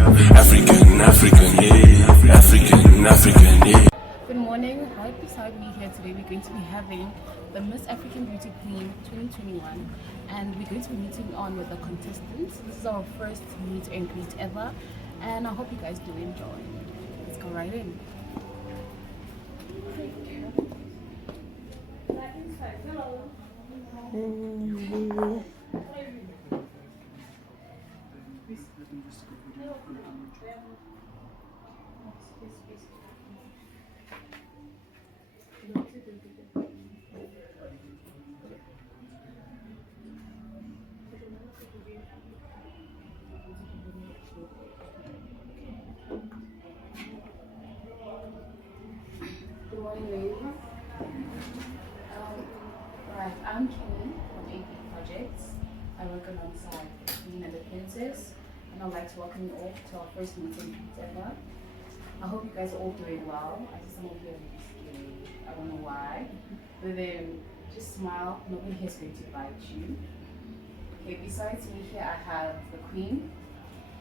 Good morning. Right beside me here today, we're going to be having the Miss African Beauty Queen 2021, and we're going to be meeting on with the contestants. This is our first meet and greet ever, and I hope you guys do enjoy. Let's go right in. Good morning, ladies. Right, I'm Kenny from AP Projects. I work alongside the Queen and the Princess, and I'd like to welcome you all to our first meeting ever. I hope you guys are all doing well. I see some of you are really scary. I don't know why. But then just smile. Nobody here is going to bite you. Okay, besides me here, I have the Queen,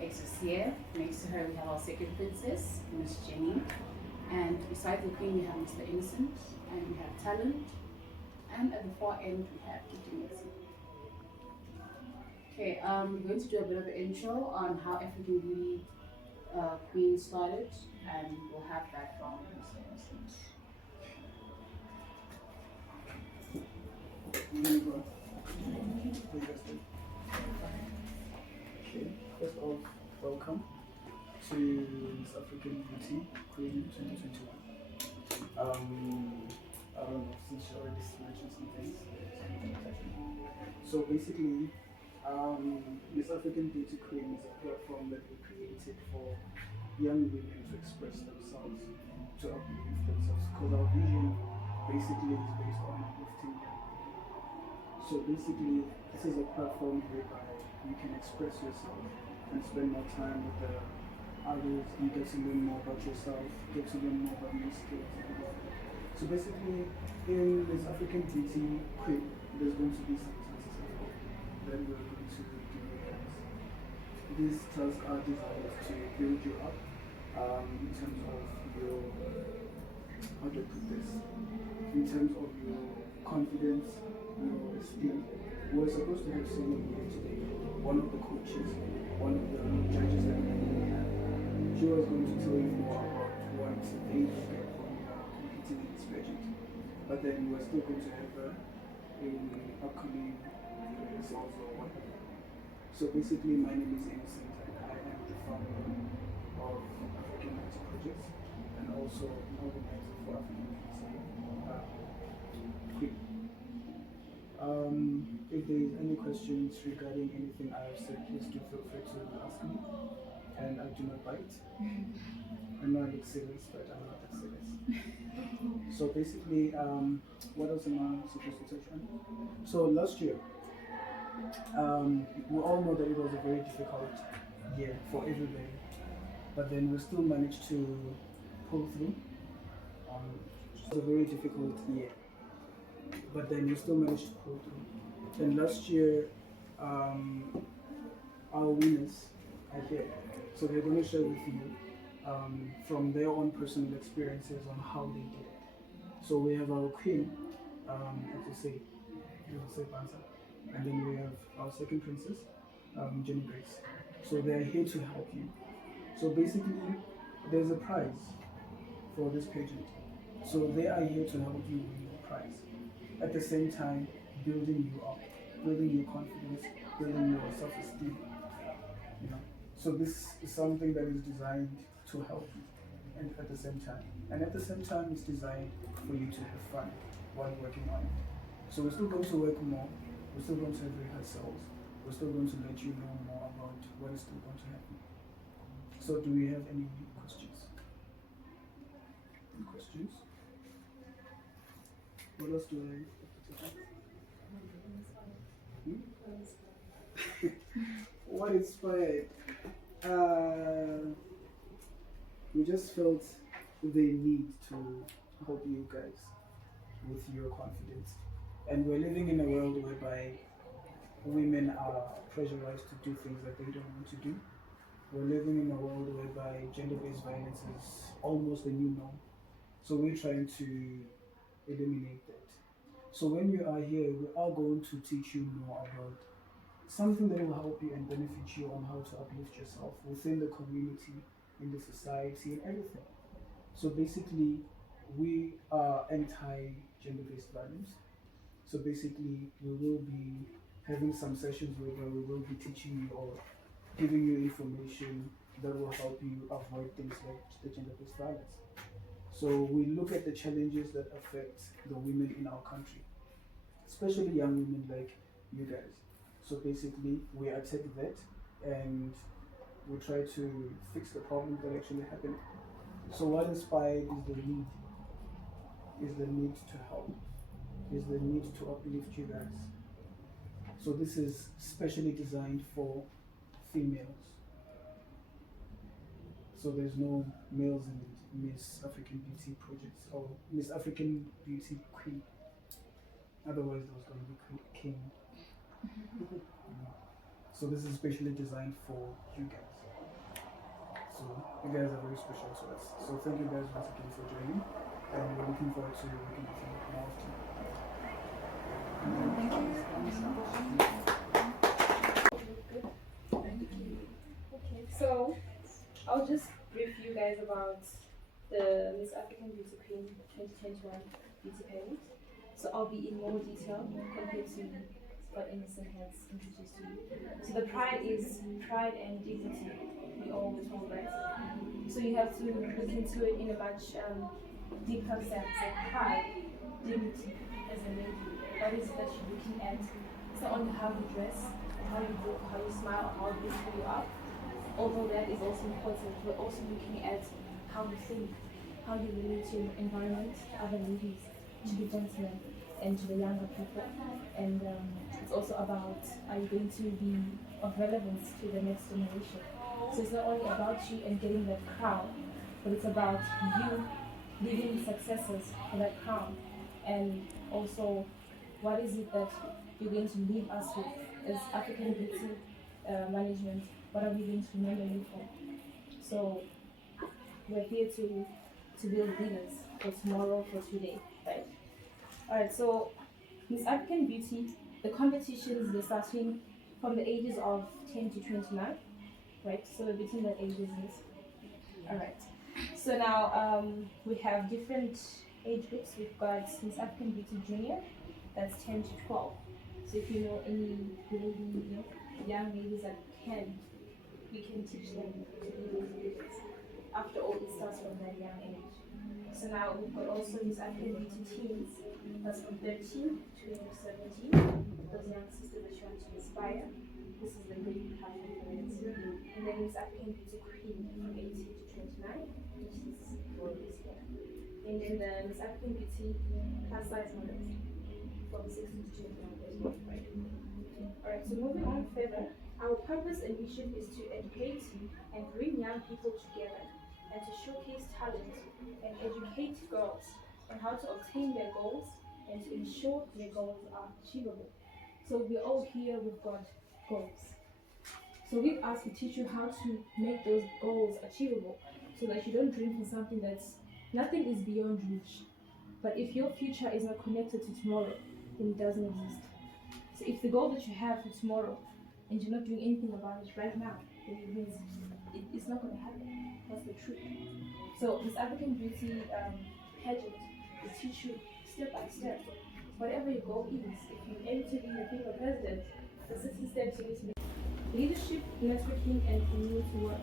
Exaucee. Next to her, we have our second princess, Miss Jenny. And beside the Queen, we have Mr. Innocent, and we have Talent. And at the far end, we have Jenny-Grace. Okay, we're going to do a bit of an intro on how African Beauty Queen started, and we'll have that from Mr. Innocent. Okay, first off, welcome to Miss African Beauty Queen 2021. I don't know, since you already mentioned some things. So basically, Miss African Beauty Queen is a platform that we created for young women to express themselves, to uplift themselves, because our vision basically is based on uplifting young women. So basically, this is a platform whereby you can express yourself and spend more time with the others and get to learn more about yourself, get to learn more about your skills and all that. So basically, in this African Beauty Queen, there's going to be some tasks that we're going to give you guys. These tasks are designed to build you up in terms of your, how do I put this? In terms of your confidence, your esteem. We're supposed to have someone here today, one of the coaches, one of the judges that we have. She was going to tell you more about what they look at when you are competing in this pageant. But then we're still going to have her in upcoming results or whatever. So basically, my name is Innocent, and I am the founder of African Beauty Projects and also an organizer for African Beauty Queen. If there is any questions regarding anything I have said, please do feel free to ask me. And I do not bite. I know I look serious, but I'm not that serious. So basically, what else am I supposed to touch on? So last year, we all know that it was a very difficult year for everybody, but then we still managed to pull through. It was a very difficult year, but then we still managed to pull through. And last year, our winners are here. So they're going to share with you from their own personal experiences on how they did it. So we have our queen, Exaucee Banza, and then we have our second princess, Jenny-Grace. So they're here to help you. So basically, there's a prize for this pageant. So they are here to help you win the prize. At the same time, building you up, building your confidence, building your self-esteem. You know. So this is something that is designed to help you, and at the same time, it's designed for you to have fun while working on it. So we're still going to work more. We're still going to have rehearsals. We're still going to let you know more about what is still going to happen. So do we have any questions? Any questions? What else do I have to take? What inspired? We just felt the need to help you guys with your confidence. And we're living in a world whereby women are pressurized to do things that they don't want to do. We're living in a world whereby gender-based violence is almost the new norm. So we're trying to eliminate that. So when you are here, we are going to teach you more about something that will help you and benefit you on how to uplift yourself within the community, in the society, and everything. So basically, we are anti-gender-based violence. So basically, we will be having some sessions where we will be teaching you or giving you information that will help you avoid things like the gender-based violence. So we look at the challenges that affect the women in our country, especially young women like you guys. So basically, we attack that and we try to fix the problems that actually happen. So what inspired is the need to help, is the need to uplift you guys. So this is specially designed for females. So there's no males in Miss African Beauty projects or Miss African Beauty Queen. Otherwise, there was going to be King. So this is specially designed for you guys. So you guys are very special to us. So thank you guys once again for joining, and we're looking forward to working with you more often. Thank you. Okay, so I'll just brief you guys about the Miss African Beauty Queen 2021 Beauty Pageant. So I'll be in more detail compared to what Innocent has introduced to you. So the pride is pride and dignity. We all were told, right? So you have to look into it in a much deeper sense. Like pride, dignity as a lady. What is it that you're looking at? It's not only how you dress, how you look, how you smile, how beautiful you are. Although that is also important, we're also looking at how you think, how you relate to your environment, to other ladies, to the gentlemen, and to the younger people. And it's also about, are you going to be of relevance to the next generation? So it's not only about you and getting that crown, but it's about you leaving successes for that crown. And also, what is it that you're going to leave us with as African beauty management? What are we going to remember you for? So we're here to build leaders for tomorrow, for today, right? Alright, so Miss African Beauty, the competitions, they're starting from the ages of 10 to 29, right? So we're between that ages. Alright, so now we have different age groups. We've got Miss African Beauty Junior, that's 10 to 12. So if you know any lady, young ladies that we can teach them to be those ladies. After all, it starts from that young age. So now we've got also Miss African Beauty Teens, that's from 13 to 17. Those young sisters that you want to inspire. This is the great platform for it. And then Miss African Beauty Queen from 18 to 29, which is for this year. And then the Miss African Beauty plus size models from 16 to 29, right? Alright, so moving on further, our purpose and mission is to educate and bring young people together and to showcase talent and educate girls on how to obtain their goals and to ensure their goals are achievable. So we're all here, we've got goals. So we've asked to teach you how to make those goals achievable so that you don't dream for something that's, nothing is beyond reach. But if your future is not connected to tomorrow, then it doesn't exist. So if the goal that you have for tomorrow and you're not doing anything about it right now, then it means it's not going to happen. That's the truth. So this African Beauty pageant will teach you step by step. Whatever your goal is, if you aim to be the female president, the 60 steps you need to make. Leadership, networking, and community work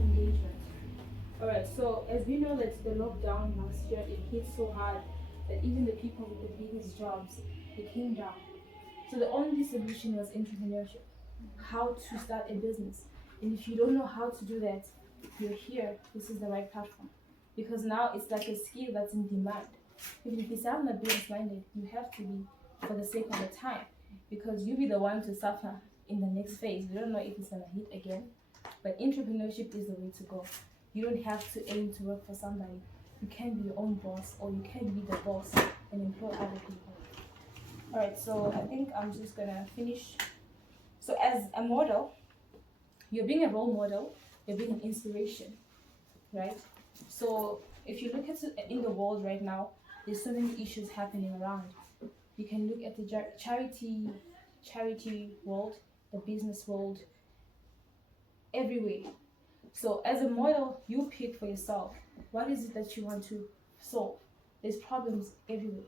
engagement. Alright, so as we know that the lockdown last year, it hit so hard that even the people with the biggest jobs, they came down. So the only solution was entrepreneurship, how to start a business. And if you don't know how to do that, you're here, this is the right platform. Because now it's like a skill that's in demand. Even if you say I'm not business minded, you have to be for the sake of the time. Because you'll be the one to suffer in the next phase. We don't know if it's gonna hit again. But entrepreneurship is the way to go. You don't have to aim to work for somebody. You can be your own boss, or you can be the boss and employ other people. Alright, so I think I'm just gonna finish. So as a model, you're being a role model you're being an inspiration, right? So if you look at it in the world right now, there's so many issues happening around. You can look at the charity world, the business world, everywhere. So as a model, you pick for yourself what is it that you want to solve. There's problems everywhere.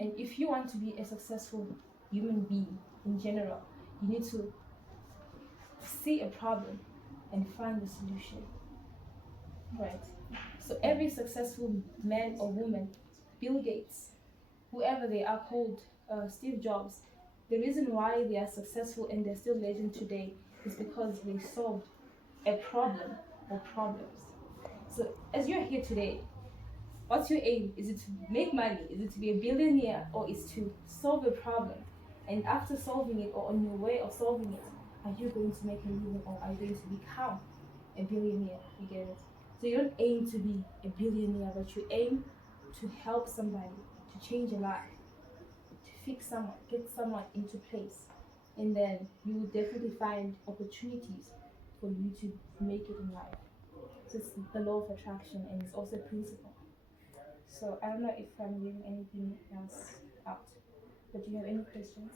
And if you want to be a successful human being in general, you need to see a problem and find the solution. Right. So every successful man or woman, Bill Gates, whoever they are called, Steve Jobs, the reason why they are successful and they're still legend today is because they solved a problem or problems. So as you're here today, what's your aim? Is it to make money? Is it to be a billionaire? Or is to solve a problem? And after solving it, or on your way of solving it, are you going to make a living, or are you going to become a billionaire? You get it? So you don't aim to be a billionaire, but you aim to help somebody, to change a life, to fix someone, get someone into place. And then you will definitely find opportunities for you to make it in life. So it's the law of attraction, and it's also a principle. So I don't know if I'm leaving anything else out. But do you have any questions?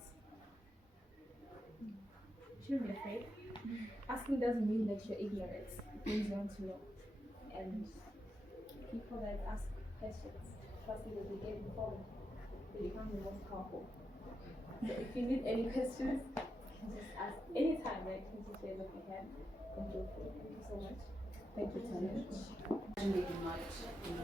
Shouldn't be afraid. Asking doesn't mean that you're ignorant. It means you want to know. And people that ask questions, trust me, that they get informed, they become the most powerful. So if you need any questions, you can just ask anytime, right? You can just raise up your hand and go for it. Thank you so much. Thank you, Tanya. And they do not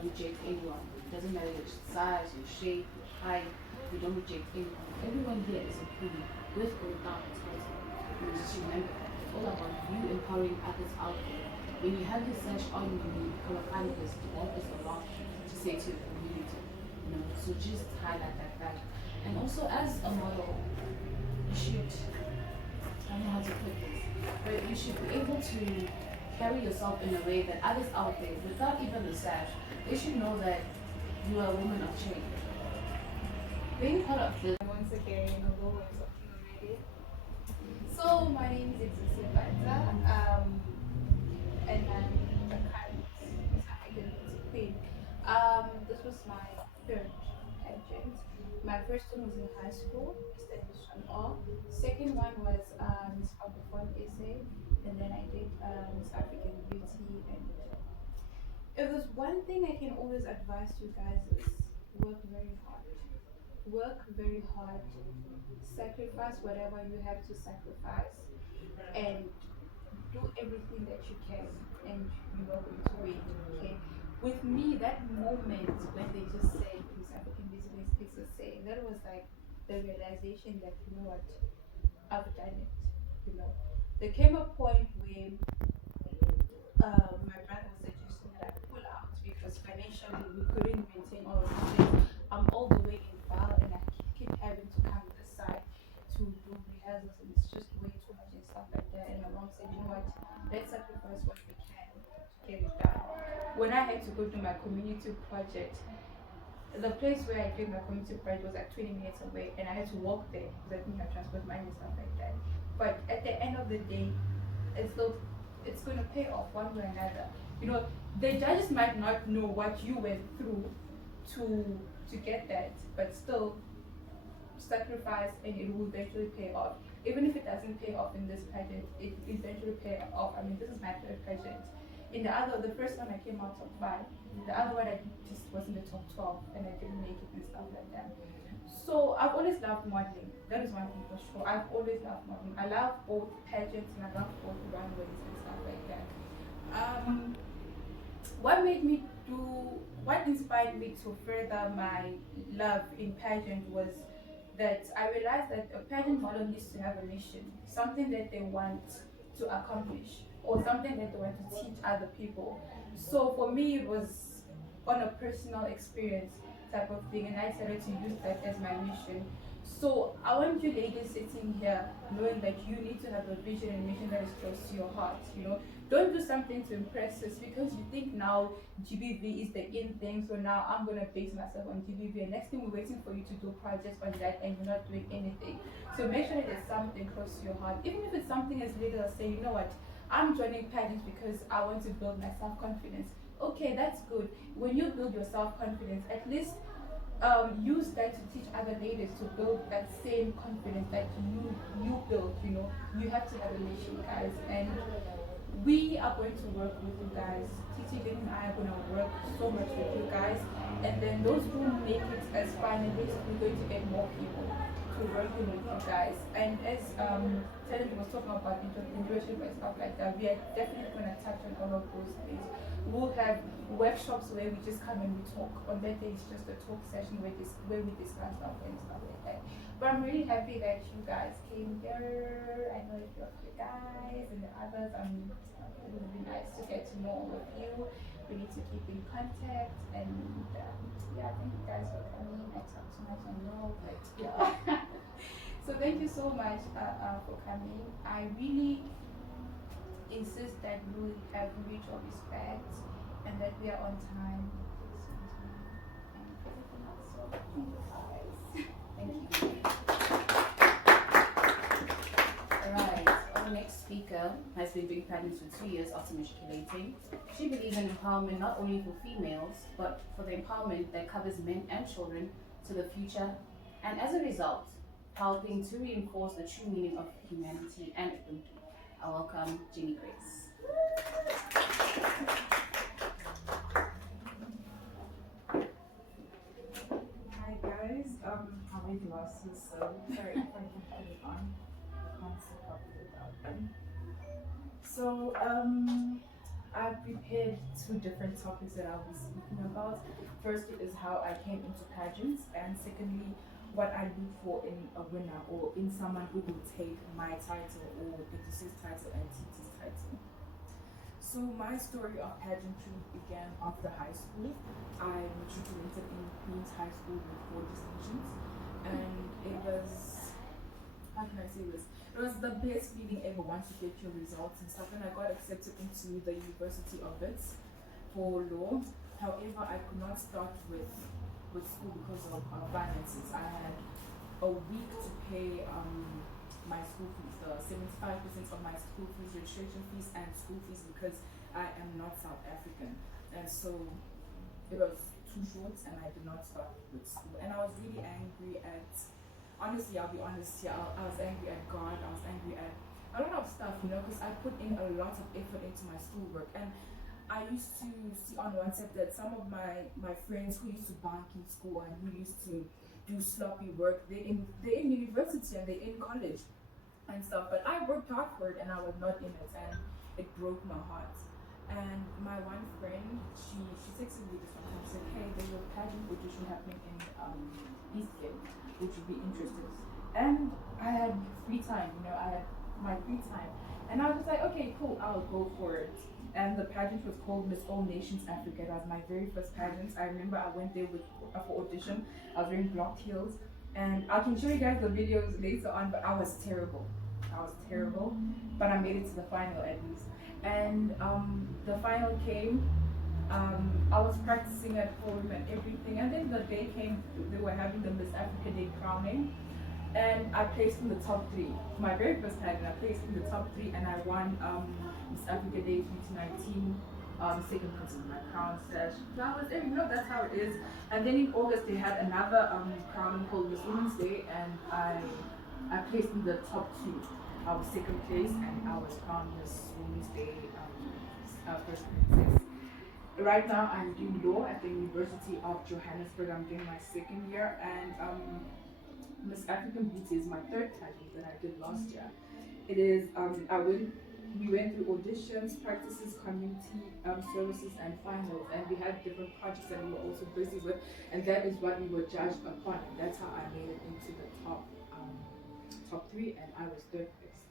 reject anyone. It doesn't matter your size, your shape, your height. We don't reject anyone. Everyone here is included, with or without a title. And just remember that. It's all about you empowering others out there. When you have this such argument, you become a finalist, you want this a lot to say to your community. So just highlight that fact. And also as a model, you should, I don't know how to put this, but you should be able to carry yourself in a way that others out there, without even the sash, they should know that you are a woman of change. Being part of this. Once again, although we're talking already. So my name is Exaucee Banza, and I'm the current African queen. This was my third pageant. My first one was in high school, Establishment R. Second one was Miss Francophone SA, and then I did Miss African Beauty. And if there's one thing I can always advise you guys is work very hard. Work very hard. Sacrifice whatever you have to sacrifice, and do everything that you can, and you are going to win. Okay. With me, that moment when they just said Miss African Beauty is a say, that was like the realization that, you know what, I've done it. There came a point where my brother was suggesting that I pull out because financially we couldn't maintain all of these things. I'm all the way in Val, and I keep having to come this side to do rehearsals, and it's just way too much and stuff like that. And my mom said, you know what, let's sacrifice what we can to get it done. When I had to go to my community project, the place where I did my community project was like 20 minutes away, and I had to walk there because I didn't have transport money and stuff like that. But at the end of the day, it's going to pay off one way or another. The judges might not know what you went through to get that, but still sacrifice, and it will eventually pay off. Even if it doesn't pay off in this pageant, it eventually pay off. I mean, this is my third pageant. The first one I came out top 5. The other one I just was in the top 12, and I didn't make it and stuff like that. So I've always loved modeling. That is one thing for sure. I've always loved modeling. I love both pageants and I love both runways and stuff like that. What inspired me to further my love in pageant was that I realized that a pageant model needs to have a mission, something that they want to accomplish, or something that they want to teach other people. So for me, it was on a personal experience type of thing, and I decided to use that as my mission. So I want you ladies sitting here knowing that you need to have a vision and mission that is close to your heart. Don't do something to impress us because you think now GBV is the in thing, so now I'm gonna base myself on GBV, and next thing we're waiting for you to do projects on that and you're not doing anything. So make sure that there's something close to your heart, even if it's something as little as say, you know what, I'm joining pageants because I want to build my self-confidence. Okay, that's good. When you build your self-confidence, at least use that to teach other ladies to build that same confidence that you build. You have to have a mission, guys, and we are going to work with you guys. Titi Lynn and I are going to work so much with you guys, and then those who make it as finalists, we're going to get more people to work with you guys. And as Teddy was talking about entrepreneurship and stuff like that, we are definitely going to touch on all of those things. We'll have workshops where we just come and we talk. On that day, it's just a talk session where we discuss stuff and stuff like that. But I'm really happy that you guys came here. I know a few of you guys and the others. It would be nice to get to know all of you. We need to keep in contact. And yeah, thank you guys for coming. I talk too much, I know, but yeah. So thank you so much for coming. I really insist that we have mutual respect and that we are on time. And everything else. So thank you guys. Thank you. Alright, our next speaker has been doing pageants for 2 years after matriculating. She believes in empowerment not only for females, but for the empowerment that covers men and children to the future, and as a result, helping to reinforce the true meaning of humanity and Ubuntu. I welcome Jenny-Grace. Hi guys, I'm in glasses, so sorry if I can put it on. I can't see properly without them. So I've prepared 2 different topics that I'll be speaking about. First is how I came into pageants, and secondly, what I look for in a winner or in someone who will take my title or Exaucee's title and Titi's title. So my story of pageantry began after high school. I matriculated in Queen's High School with 4 distinctions, and it was, how can I say this? It was the best feeling ever once you get your results and stuff. And I got accepted into the University of Wits for law. However, I could not start with school because of finances. I had a week to pay my school fees, the 75% of my school fees, registration fees, and school fees because I am not South African. And so it was too short, and I did not start with school. And I was really angry at, honestly, I'll be honest here, I was angry at God, I was angry at a lot of stuff, because I put in a lot of effort into my schoolwork. And I used to see on WhatsApp that some of my friends who used to bunk in school and who used to do sloppy work, they're in university and they're in college and stuff. But I worked hard for it and I was not in it, and it broke my heart. And my one friend, she texted me this one and said, hey, there's a pageant audition happening in Eastgate, would you be interested? And I had free time, I had my free time. And I was just like, okay, cool, I'll go for it. And the pageant was called Miss All Nations Africa. It was my very first pageant. I remember I went there for audition. I was wearing blocked heels. And I can show you guys the videos later on, but I was terrible. But I made it to the final at least. And the final came. I was practicing at home and everything. And then the day came, they were having the Miss Africa Day crowning. And I placed in the top 3. My very first pageant, I placed in the top 3 and I won Miss Africa Day 2019 second place in my crown sash, flowers, that's how it is. And then in August they had another crowning called Miss Women's Day, and I placed in the top 2. I was second place and I was crowned Miss Women's Day first princess. Right now I'm doing law at the University of Johannesburg. I'm doing my 2nd year, and Miss African Beauty is my 3rd pageant that I did last year. It is, we went through auditions, practices, community services, and finals, and we had different projects that we were also busy with, and that is what we were judged upon, and that's how I made it into the top 3, and I was 3rd place.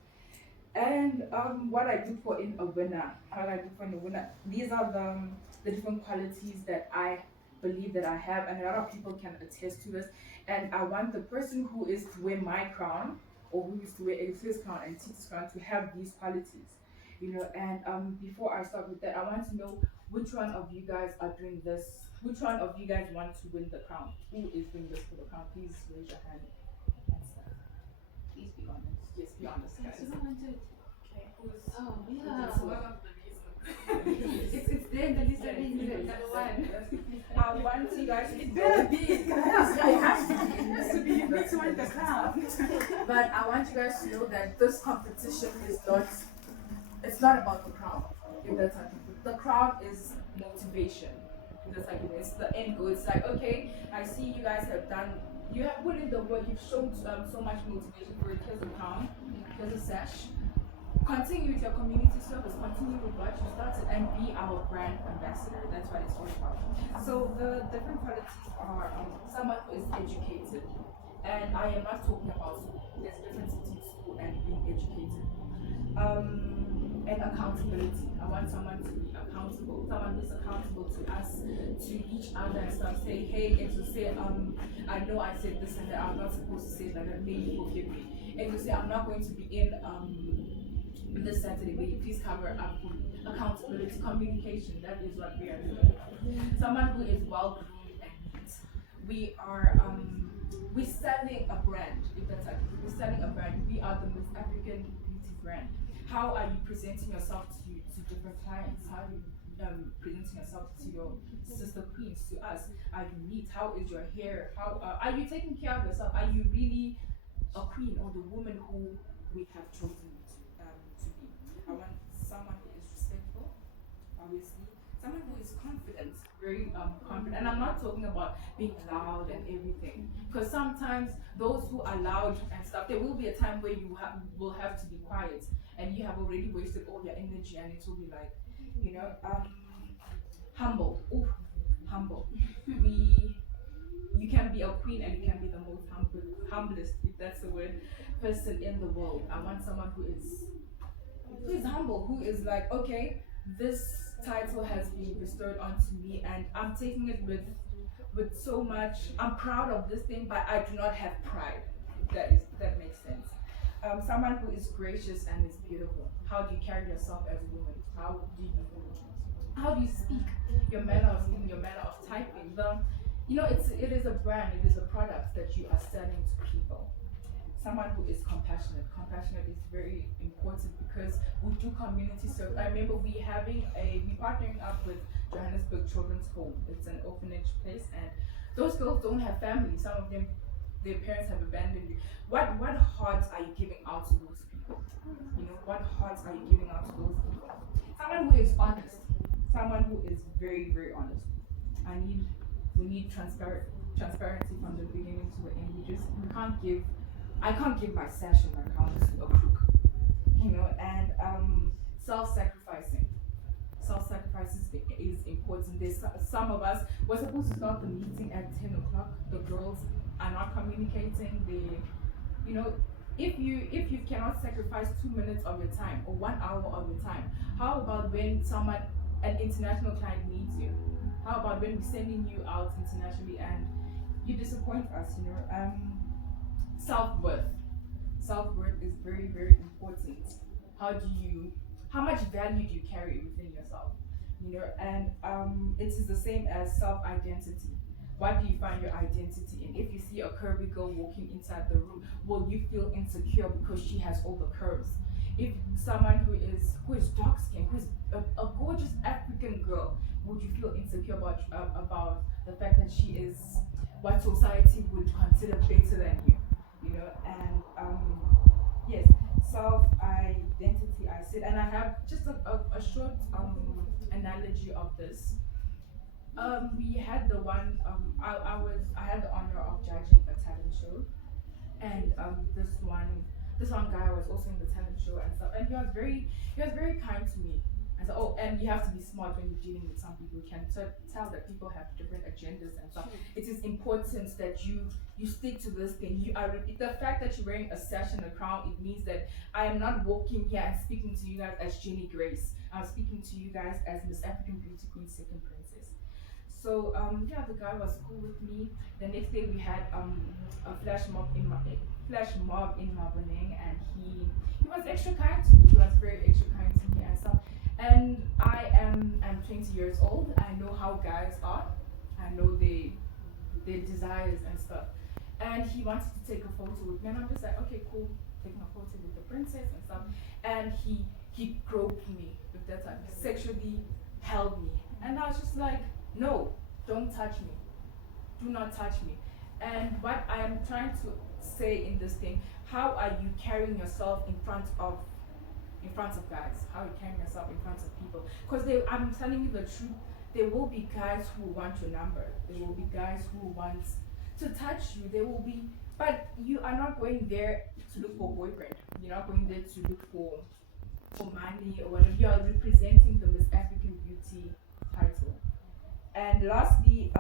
And what I look for in a winner, these are the different qualities that I believe that I have, and a lot of people can attest to this. And I want the person who is to wear my crown, or who is to wear Exaucee's crown and Titi's crown, to have these qualities, And before I start with that, I want to know which one of you guys are doing this. Which one of you guys want to win the crown? Who is doing this for the crown? Please raise your hand. Please be honest. Yes, be honest, guys. I want it. Okay, who's Oh, that's one yeah. of the reasons. It's there in the list of reasons. Number one. I want you guys to Better be, guys. It has to be. It has to be. You need to win the crown. But I want you guys to know that this competition is not, it's not about the crown. If that's like the crown is motivation. That's like it's the end goal. It's like, okay, I see you guys have done, you have put in the work, you've shown so much motivation for it. Here's a crown, here's a sash. Continue with your community service, continue with what you started, and be our brand ambassador. That's what it's all about. So the different qualities are someone who is educated, and I am not talking about school. There's a difference between school and being educated. And accountability. I want someone to be accountable, someone who's accountable to us, to each other, and stuff. Say, hey, Exaucee, I know I said this and that. I'm not supposed to say that. Maybe forgive me. Exaucee, I'm not going to be in this Saturday, will you please cover up for me? Accountability, communication, that is what we are doing. Someone who is well groomed and neat. We are we're selling a brand, if that's like we're selling a brand. We are the most African beauty brand. How are you presenting yourself to different clients? How are you presenting yourself to your sister queens, to us? Are you neat? How is your hair? How are you taking care of yourself? Are you really a queen or the woman who we have chosen to be? I want someone who is respectful, obviously. Someone who is confident, very confident. And I'm not talking about being loud and everything. Because sometimes those who are loud and stuff, there will be a time where you will have to be quiet. And you have already wasted all your energy, and it will be like, humble. Ooh, humble. You can be a queen and you can be the most humblest, if that's the word, person in the world. I want someone who is humble, who is like, okay, this title has been bestowed onto me, and I'm taking it with so much. I'm proud of this thing, but I do not have pride. That makes sense. Someone who is gracious and is beautiful. How do you carry yourself as a woman? How do you speak? Your manner of speaking, your manner of typing. It is a brand. It is a product that you are selling to people. Someone who is compassionate. Compassionate is very important because we do community service. I remember we partnering up with Johannesburg Children's Home. It's an orphanage place, and those girls don't have family. Some of them, their parents have abandoned you. What hearts are you giving out to those people? What hearts are you giving out to those people? Someone who is honest. Someone who is very, very honest. We need transparency from the beginning to the end. I can't give my sash and my crown to a crook. And self-sacrificing. Self-sacrifice is important. There's some of us, we're supposed to start the meeting at 10 o'clock. The girls are not communicating. If you cannot sacrifice 2 minutes of your time or 1 hour of your time, how about when an international client needs you? How about when we're sending you out internationally and you disappoint us? Self-worth. Self-worth is very, very important. How much value do you carry within yourself? And it is the same as self-identity. What do you find your identity in? If you see a curvy girl walking inside the room, will you feel insecure because she has all the curves? If someone who is dark skinned, who is a gorgeous African girl, would you feel insecure about the fact that she is what society would consider better than you? And yes, self-identity, I said, and I have just a short analogy of this. We had the one. I had the honor of judging a talent show, and this one guy was also in the talent show and stuff, and he was very kind to me. And so, and you have to be smart when you're dealing with some people. You can tell that people have different agendas and stuff. It is important that you stick to this thing. The fact that you're wearing a sash and a crown, it means that I am not walking here and speaking to you guys as Jenny-Grace. I'm speaking to you guys as Miss African Beauty Queen, Second Princess. So the guy was cool with me. The next day we had a flash mob in Maboneng, and he was extra kind to me. He was very extra kind to me and stuff. And I'm 20 years old. I know how guys are. I know their desires and stuff. And he wanted to take a photo with me, and I'm just like, okay, cool. taking a photo with the princess and stuff, and he groped me with that time, sexually held me, and I was just like, no, don't touch me, do not touch me. And what I am trying to say in this thing, how are you carrying yourself in front of guys? How are you carrying yourself in front of people? Because I'm telling you the truth, there will be guys who want your number. There will be guys who want to touch you. There will be, but you are not going there to look for a boyfriend. You're not going there to look for money or whatever. You are representing the Miss African Beauty title. And lastly,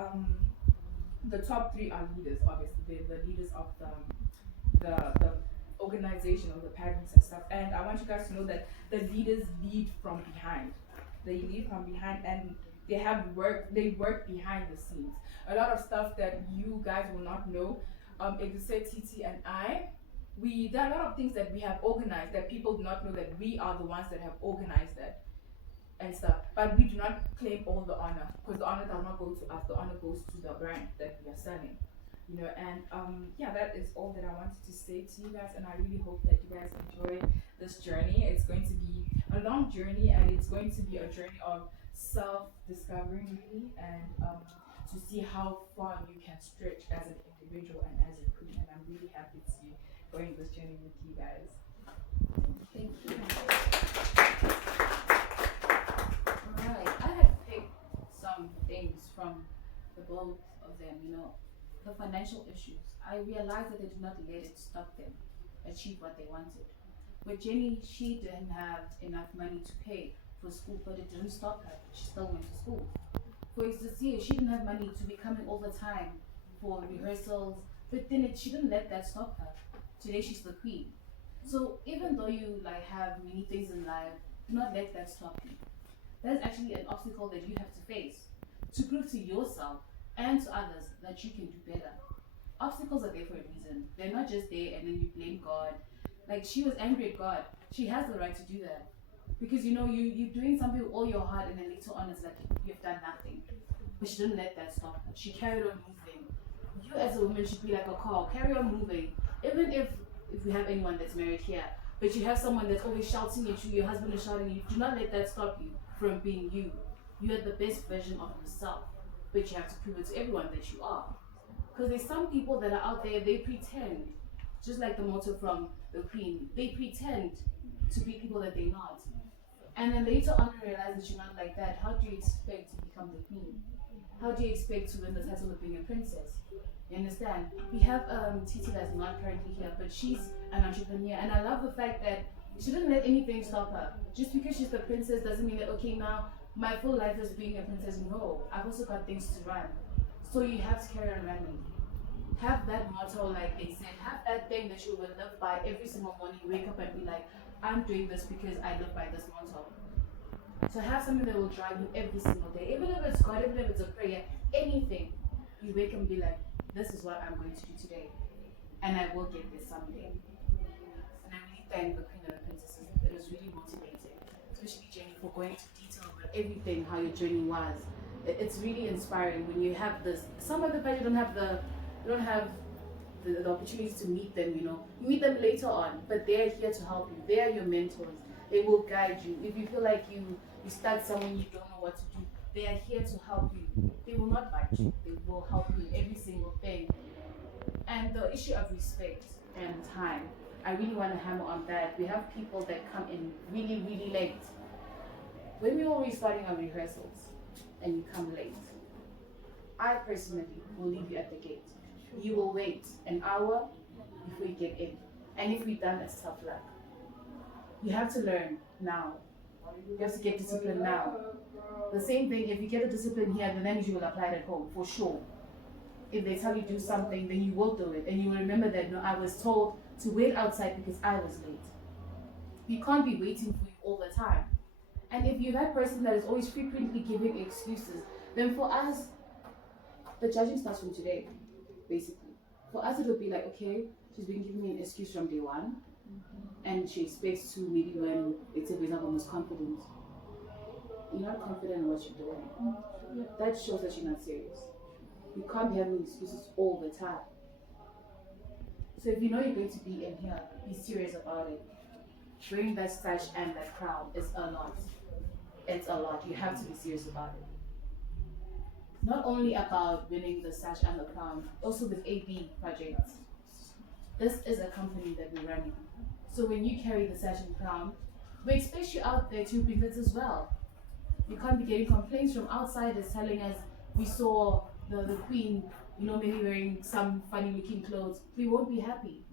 the top three are leaders. Obviously, the leaders of the organization of the pageants and stuff. And I want you guys to know that the leaders lead from behind. They lead from behind, and they work behind the scenes. A lot of stuff that you guys will not know. Exaucee, Titi, and I, there are a lot of things that we have organized that people do not know that we are the ones that have organized that and stuff. But we do not claim all the honor, because the honor does not go to us. The honor goes to the brand that we are selling. You know, and yeah, that is all that I wanted to say to you guys, and I really hope that you guys enjoy this journey. It's going to be a long journey, and it's going to be a journey of self-discovery, really, and to see how far you can stretch as an individual and as a queen. And I'm really happy to be going this journey with you guys. Thank you. Alright, I had picked some things from the both of them, you know. The financial issues, I realized that they did not let it stop them achieve what they wanted. With Jenny, she didn't have enough money to pay for school, but it didn't stop her. She still went to school. For Exaucee, she didn't have money to be coming all the time for rehearsals, but then she didn't let that stop her. Today she's the queen. So even though you have many things in life, do not let that stop you. That's actually an obstacle that you have to face to prove to yourself and to others that you can do better. Obstacles are there for a reason. They're not just there and then you blame God. Like, she was angry at God. She has the right to do that. Because you're doing something with all your heart, and then later on it's like you've done nothing. But she didn't let that stop her. She carried on moving. You as a woman should be like a car, carry on moving. Even if we have anyone that's married here, but you have someone that's always shouting at you, your husband is shouting at you, do not let that stop you from being you. You are the best version of yourself. But you have to prove it to everyone that you are. Because there's some people that are out there, they pretend, just like the motto from the Queen, they pretend to be people that they're not. And then later on you realize that you're not like that. How do you expect to become the Queen? How do you expect to win the title of being a princess? You understand? We have Titi that's not currently here, but she's an entrepreneur, and I love the fact that she didn't let anything stop her. Just because she's the princess doesn't mean that, okay, now my full life is being a princess. No, I've also got things to run. So you have to carry on running. Have that motto, like they said, have that thing that you will live by every single morning. You wake up and be like, I'm doing this because I live by this motto. So have something that will drive you every single day. Even if it's God, even if it's a prayer, anything. You wake up and be like, this is what I'm going to do today. And I will get there someday. And I really thank the Queen and the Princesses. It was really motivating. Especially Jenny, for going into detail about everything, how your journey was. It's really inspiring when you have this. Some of the people don't have the opportunities to meet them, You meet them later on, but they're here to help you. They are your mentors. They will guide you. If you feel like you stuck somewhere, you don't know what to do, they are here to help you. They will not bite you. They will help you in every single thing. And the issue of respect and time, I really want to hammer on that. We have people that come in really, really late. When we were restarting our rehearsals and you come late, I personally will leave you at the gate. You will wait an hour before you get in. And if we're done, it's tough luck. You have to learn now. You have to get discipline now. The same thing, if you get a discipline here, then you will apply it at home, for sure. If they tell you to do something, then you will do it. And you will remember that, no, I was told to wait outside because I was late. You can't be waiting for you all the time. And if you're that person that is always frequently giving excuses, then for us, the judging starts from today, basically. For us, it would be like, okay, she's been giving me an excuse from day one, and she expects to maybe when it's, for example, most confident. You're not confident in what you're doing. That shows that you're not serious. You can't be having excuses all the time. So if you know you're going to be in here, be serious about it. Wearing that sash and that crown is a lot. It's a lot. You have to be serious about it. Not only about winning the sash and the crown, also with AB Projects. This is a company that we're running. So when you carry the sash and crown, we expect you out there to bring this as well. You can't be getting complaints from outsiders telling us we saw the queen, maybe wearing some funny looking clothes. We won't be happy.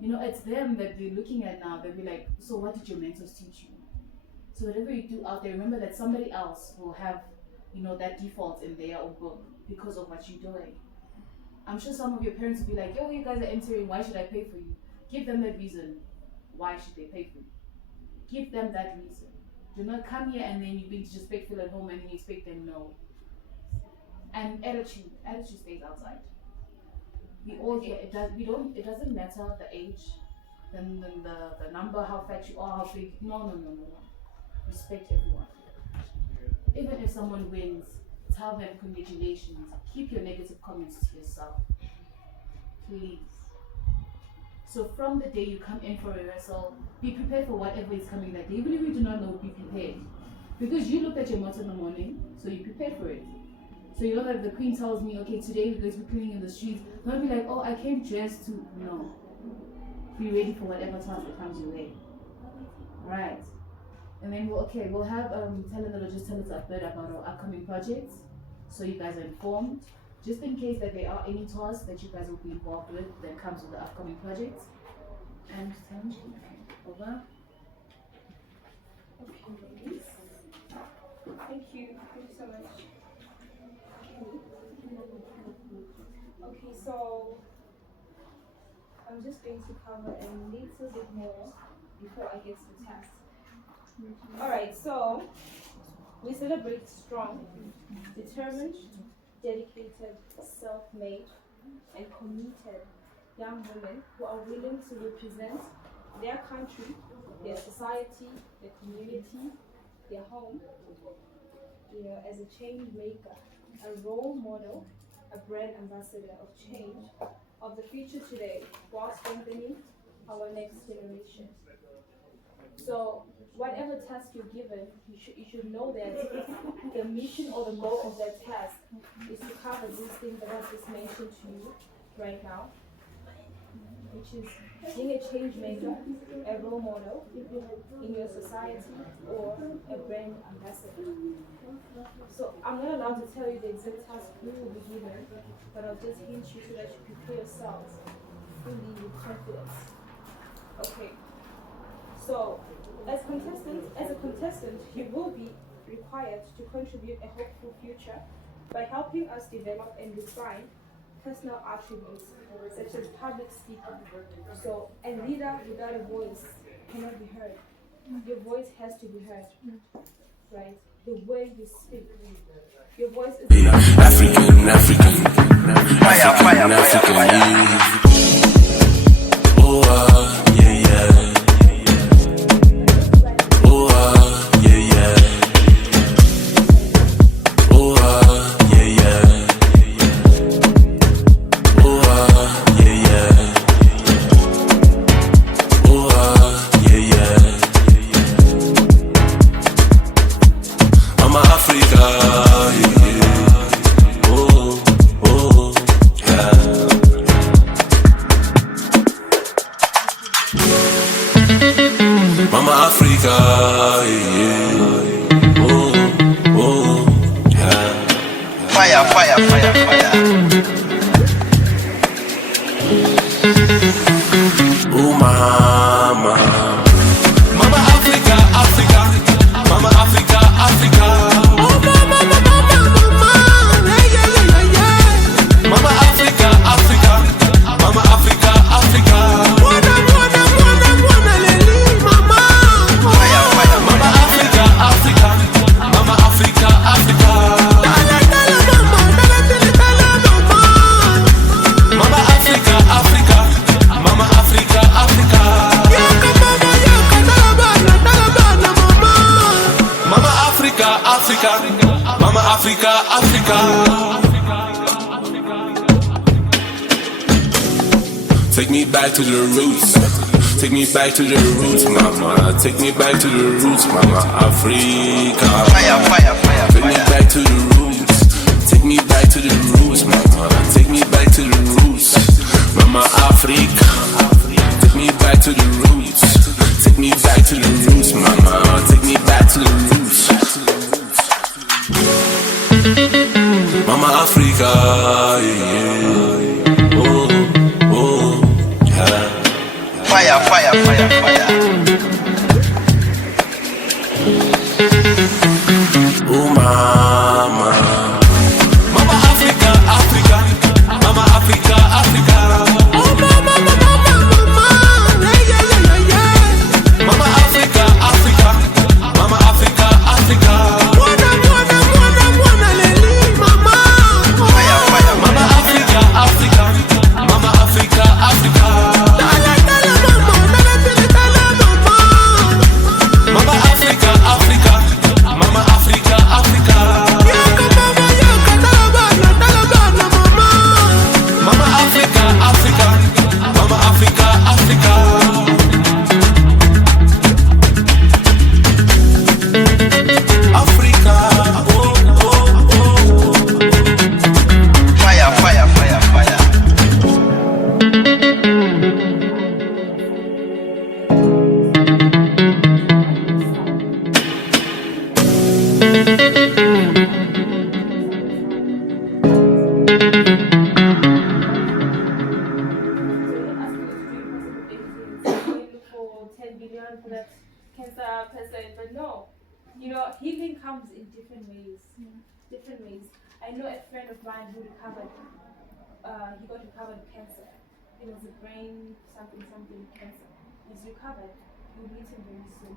It's them that we're looking at now. They'll be like, so what did your mentors teach you? So whatever you do out there, remember that somebody else will have, that default in their own book because of what you're doing. I'm sure some of your parents will be like, yo, you guys are entering, why should I pay for you? Give them that reason. Why should they pay for you? Give them that reason. Do not come here and then you're being disrespectful at home and then you expect them no. And attitude stays outside. We all get it. It doesn't matter the age, then the number, how fat you are, how big. No. Respect everyone. Even if someone wins, tell them congratulations. Keep your negative comments to yourself, please. So from the day you come in for rehearsal, be prepared for whatever is coming that day. Even if you do not know, be prepared. Because you looked at your motto in the morning, so you prepared for it. So you know that the queen tells me, okay, today we're going to be cleaning in the streets. Don't be like, oh, I came dressed to. No. Be ready for whatever task that comes your way. Right. And then we'll have Talent will just tell us a bit about our upcoming projects, so you guys are informed. Just in case that there are any tasks that you guys will be involved with that comes with the upcoming projects. And over. Okay, ladies. Thank you so much. Okay, so I'm just going to cover a little bit more before I get to the task. Alright, so we celebrate strong, determined, dedicated, self-made, and committed young women who are willing to represent their country, their society, their community, their home, as a change maker, a role model, a brand ambassador of change, of the future today, while strengthening our next generation. So whatever task you're given, you should know that the mission or the goal of that task is to cover these things that I've just mentioned to you right now, which is being a change maker, a role model in your society, or a brand ambassador. So I'm not allowed to tell you the exact task you will be given, but I'll just hint you so that you prepare yourselves fully with confidence. Okay. So, as a contestant, you will be required to contribute a hopeful future by helping us develop and refine personal attributes such as public speaking. So, a leader without a voice cannot be heard. Your voice has to be heard, right? The way you speak. Your voice is African. Oh, yeah. Mama Africa, yeah. Yeah. Fire. Oh, mama. Mama Africa. Mama Africa. Oh, mama. Yeah. Mama Africa. Mama Africa. Africa. Take me back to the roots. Take me back to the roots, mama. Take me back to the roots, mama. Africa. Fire, fire, fire, Take me back to the roots. Take me back to the roots, mama. Take me back to the roots, mama. Africa. Take me back to the roots. Take me back to the roots, mama. Take me back to the roots. Mama Africa, yeah. Oh, oh, yeah. fire, fire, fire, fire. Oh, mama. Mama Africa, Africa. Mama Africa, Africa. Oh, mama, mama, mama, mama. Yeah, yeah, yeah, yeah. Mama Africa, Africa. Mama Africa, Africa. Fire, fire, Mama Africa, Africa. Mama Africa, Africa. Mama Africa, Africa. Mama Africa, Africa. Mama Africa, Africa. Mama Africa, Africa. Africa, oh, oh, oh. fire, fire, fire, fire. For 10 billion for that cancer person, but no, you know, healing comes in different ways. Different ways. I know a friend of mine who recovered. He got recovered cancer. It was a brain something cancer. He's recovered. We'll meet him very soon.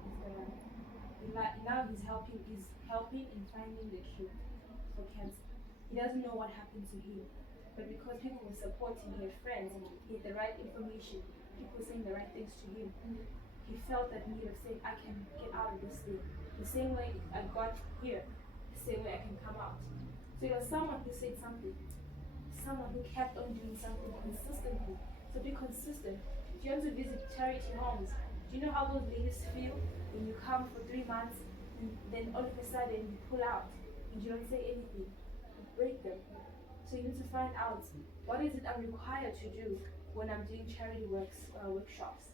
Now he's helping in finding the cure for cancer. He doesn't know what happened to him, but because people were supporting, he had friends, he had the right information, people saying the right things to him, he felt that need of saying, I can get out of this thing. The same way I got here, the same way I can come out. So it was someone who said something, someone who kept on doing something consistently. So be consistent. If you want to visit charity homes, do you know how those ladies feel when you come for 3 months and then all of a sudden you pull out and you don't say anything? You break them. So you need to find out, what is it I'm required to do when I'm doing charity workshops?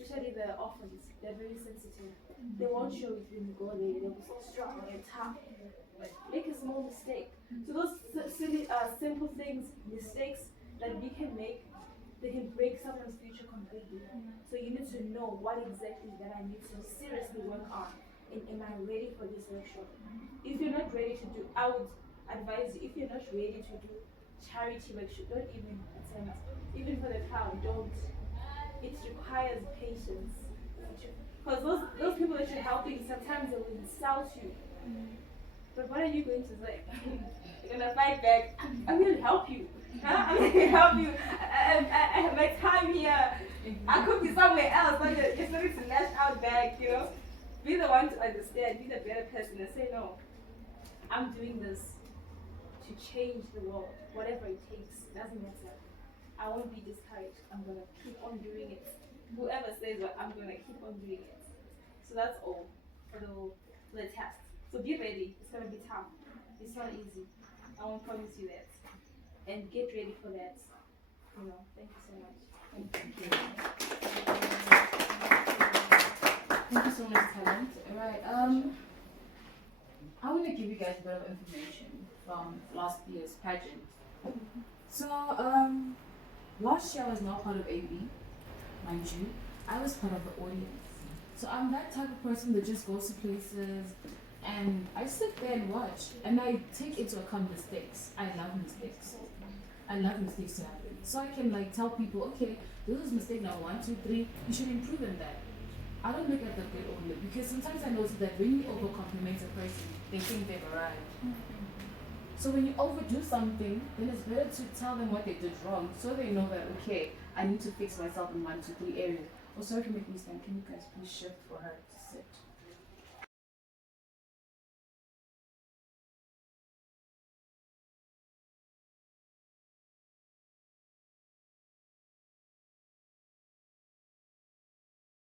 Especially the orphans, they're very sensitive. They won't show it when you go there. They'll be so strong and tough. But make a small mistake. So those silly, simple things, mistakes that we can make, they can break someone's future completely. So you need to know what exactly that I need to seriously work on. Am I ready for this workshop? If you're not ready to do, I would advise you, if you're not ready to do charity workshop, don't even attempt. Even for the crowd, don't. It requires patience. Because those people that you're helping, sometimes they will insult you. But what are you going to say? You're gonna fight back. I'm going to help you. Huh? I'm going to help you. I have my time here. I could be somewhere else, but you're starting to lash out back, you know? Be the one to understand, be the better person and say, no, I'm doing this to change the world, whatever it takes, doesn't matter. I won't be discouraged. I'm gonna keep on doing it. Whoever says what, I'm gonna keep on doing it. So that's all for the test. So be ready. It's gonna be tough. It's not easy. I won't promise you that. And get ready for that. You know. Thank you so much. Thank you. Thank you so much, Talent. Alright, I want to give you guys a bit of information from last year's pageant. So, last year I was not part of AB, mind you. I was part of the audience. So I'm that type of person that just goes to places and I sit there and watch and I take into account mistakes. I love mistakes. I love mistakes to happen. So I can like tell people, okay, this is mistake number 1, 2, 3, you should improve in that. I don't look at the good only because sometimes I notice that when you over compliment a person, they think they've arrived. So when you overdo something, then it's better to tell them what they did wrong so they know that, okay, I need to fix myself in 1, 2, 3 areas. Oh, sorry for making me stand. Can you guys please shift for her to sit?